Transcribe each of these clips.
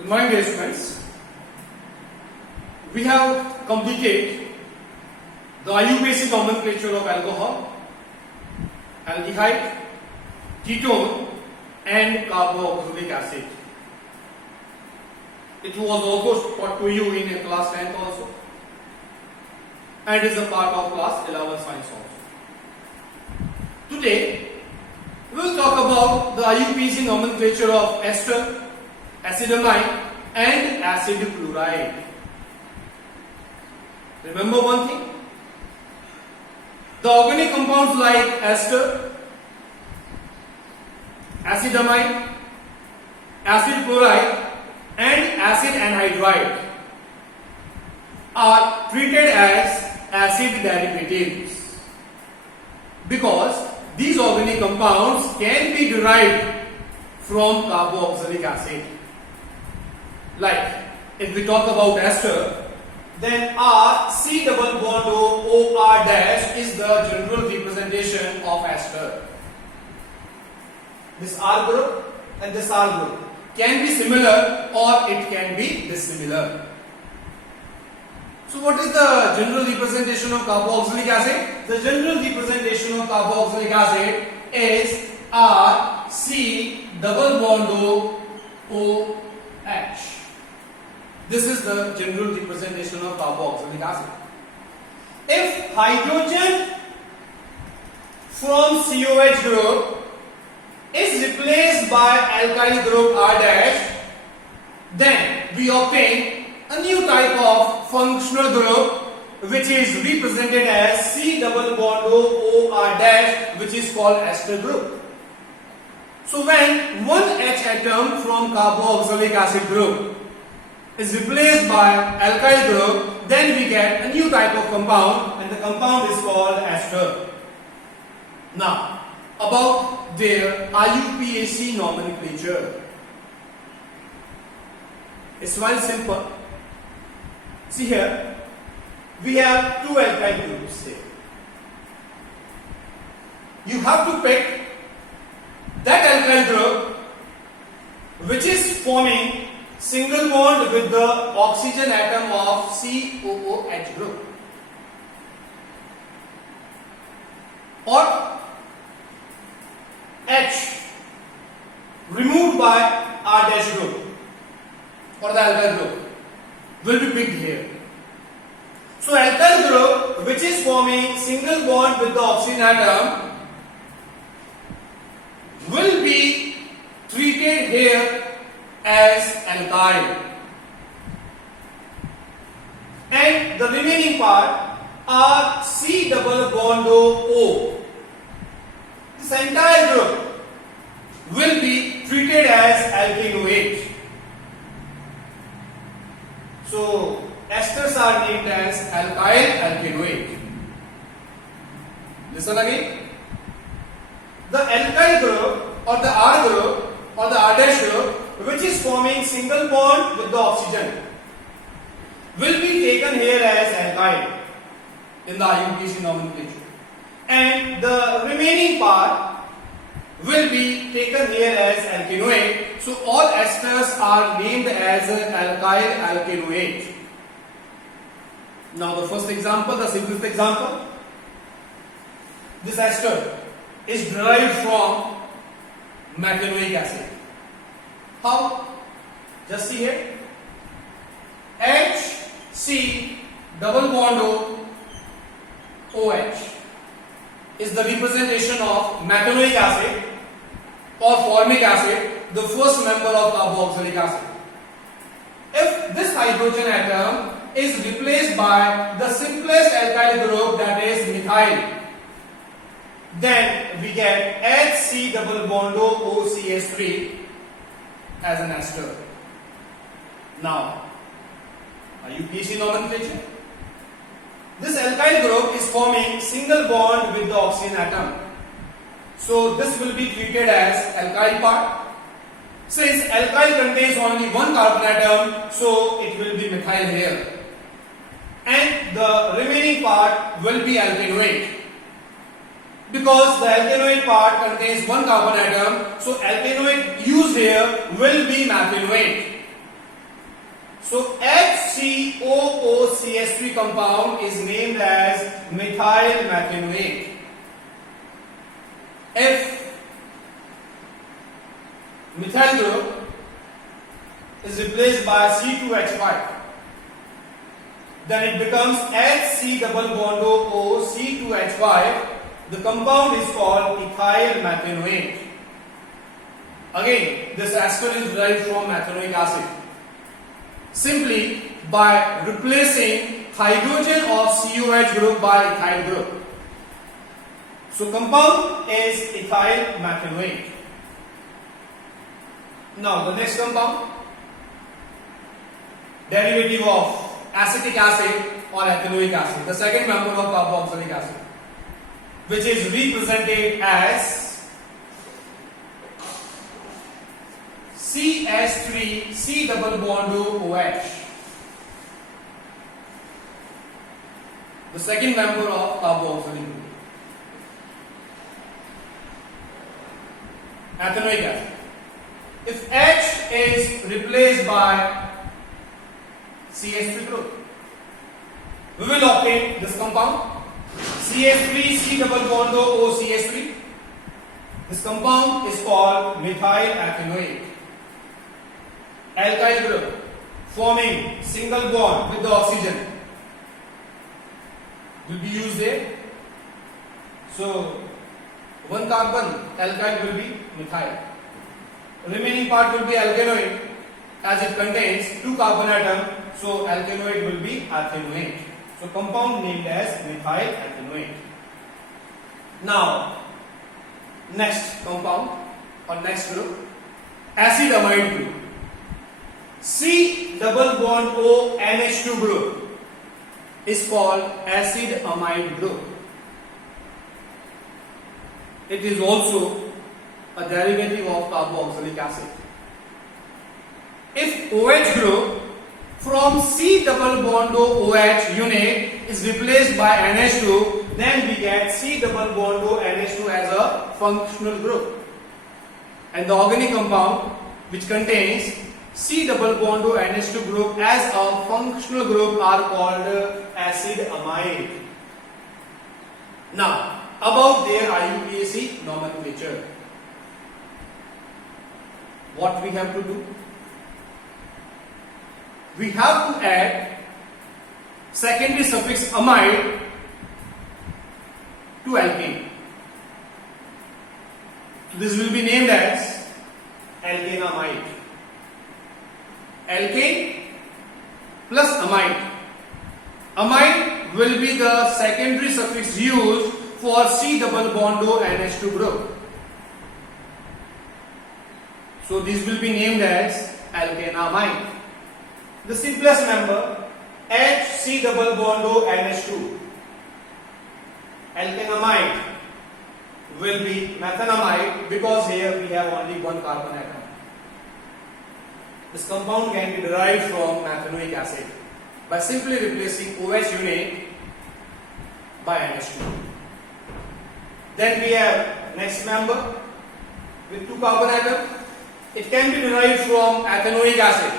Good morning, dear students. We have completed the IUPAC nomenclature of alcohol, aldehyde, ketone, and carboxylic acid. It was also taught to you in class 10th also, and is a part of class 11 science also. Today, we will talk about the IUPAC nomenclature of ester, acidamide, and acid chloride. Remember one thing, the organic compounds like ester, acidamide, acid chloride, and acid anhydride are treated as acid derivatives because these organic compounds can be derived from carboxylic acid. Like if we talk about ester, then R C double bond O R dash is the general representation of ester. This R group and this R group can be similar or it can be dissimilar. So what is the general representation of carboxylic acid? The general representation of carboxylic acid is R C double bond O H. This is the general representation of carboxylic acid. If hydrogen from COH group is replaced by alkyl group R dash, then we obtain a new type of functional group which is represented as C double bond O R dash, which is called ester group. So when one H atom from carboxylic acid group is replaced by alkyl group, then we get a new type of compound, and the compound is called ester. Now, about their IUPAC nomenclature. It's very simple. See here, we have two alkyl groups here. You have to pick that alkyl group which is forming single bond with the oxygen atom of COOH group, or H removed by R dash group or the alkyl group will be picked here. So alkyl group which is forming single bond with the oxygen atom will be treated here as alkyl, and the remaining part are C double bond O. This entire group will be treated as alkanoate. So esters are named as alkyl alkanoate. Listen again. The alkyl group or the R group or the R dash group which is forming single bond with the oxygen will be taken here as alkyl in the IUPAC nomenclature, and the remaining part will be taken here as alkanoate. So all esters are named as alkyl alkanoate. Now the first example, the simplest example, this ester is derived from methanoic acid. How? Just see here. HC double bond OH is the representation of methanoic acid or formic acid, the first member of carboxylic acid. If this hydrogen atom is replaced by the simplest alkyl group, that is methyl, then we get HC double bond OCH3 as an ester. Now, IUPAC nomenclature. This alkyl group is forming single bond with the oxygen atom. So this will be treated as alkyl part. Since alkyl contains only one carbon atom, so it will be methyl here. And the remaining part will be alkanoate. because the alkanoate part contains one carbon atom, so alkanoate used here will be methanoate. So HCOOCH3 compound is named as methyl methanoate. If methyl group is replaced by C2H5, then it becomes HC double bond O C2H5. The compound is called ethyl methanoate. Again, this acetal is derived from methanoic acid. Simply by replacing hydrogen of COH group by ethyl group. So compound is ethyl methanoate. Now the next compound, derivative of acetic acid or ethanoic acid, the second member of carboxylic acid, which is represented as CH3 C double bond OH. The second member of carboxylic group. Ethanoic acid. If H is replaced by CH3 group, we will obtain this compound CH3 C double bond OCH3. This compound is called methyl ethanoate. Alkyl group forming single bond with the oxygen will be used there. So one carbon alkyl will be methyl. Remaining part will be alkanoate as it contains two carbon atoms. So alkanoate will be ethanoate. So compound named as methyl ethanoate. Now next compound or next group, acid amide group. C double bond O NH2 group is called acid amide group. It is also a derivative of carboxylic acid. If OH group from C double bond OH unit is replaced by NH2, then we get C double bond NH2 as a functional group. And the organic compound which contains C double bond NH2 group as a functional group are called acid amide. Now, about their IUPAC nomenclature. What we have to do? We have to add secondary suffix amide to alkane. So this will be named as alkanamide. Alkane plus amide. Amide will be the secondary suffix used for C double bond NH2 group. So this will be named as alkanamide. The simplest member HC double bond NH2. Alkanamide will be methanamide because here we have only one carbon atom. This compound can be derived from methanoic acid by simply replacing OH unit by NH2. Then we have next member with two carbon atoms. It can be derived from ethanoic acid.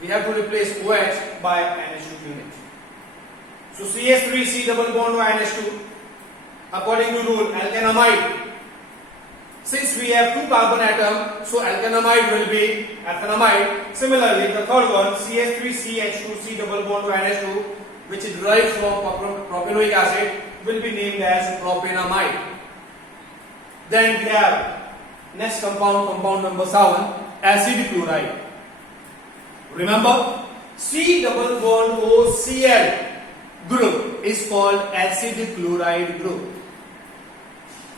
We have to replace OH by NH2 unit. So CH3 C double bond NH2 according to rule alkanamide. Since we have two carbon atoms, so alkanamide will be ethanamide. Similarly, the third one CH3CH2 C double bond NH2, which is derived from propanoic acid, will be named as propanamide. Then we have next compound, compound number 7, acid chloride. Remember, C double bond OCl group is called acid chloride group.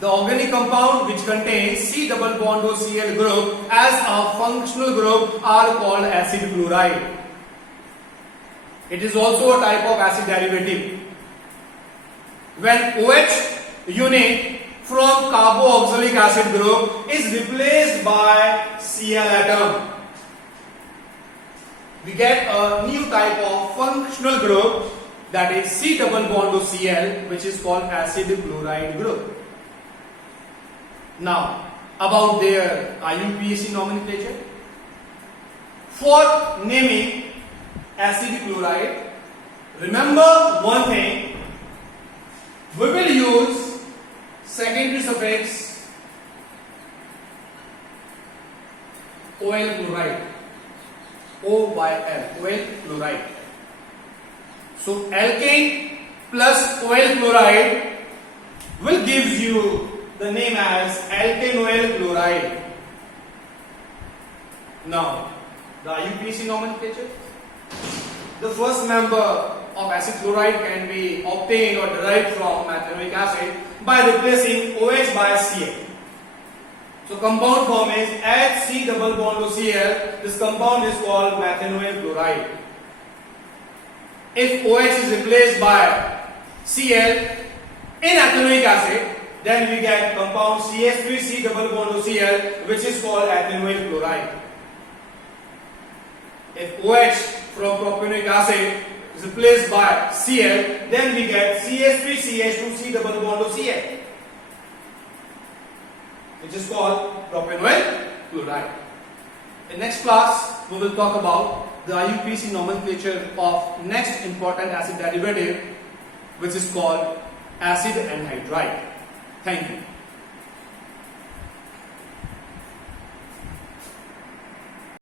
The organic compound which contains C double bond OCl group as a functional group are called acid chloride. It is also a type of acid derivative. When OH unit from carboxylic acid group is replaced by Cl atom, we get a new type of functional group, that is C double bond OCl, which is called acid chloride group. Now, about their IUPAC nomenclature. for naming acid chloride, remember one thing, we will use secondary suffix OL chloride, O by L, OL chloride. So alkane plus OL chloride will gives you the name as alkane OL chloride. Now, the IUPAC nomenclature. The first member of acid chloride can be obtained or derived from methanoic acid by replacing OH by Cl. So compound form is HC double bond OCl. This compound is called methanoyl chloride. If OH is replaced by Cl in ethanoic acid, then we get compound CH3C double bond OCl, which is called ethanoyl chloride. If OH from propanoic acid is replaced by Cl, then we get CH3CH2C double bond OCl, which is called propanoyl chloride. In next class, we will talk about the IUPAC nomenclature of next important acid derivative, which is called acid anhydride. Thank you.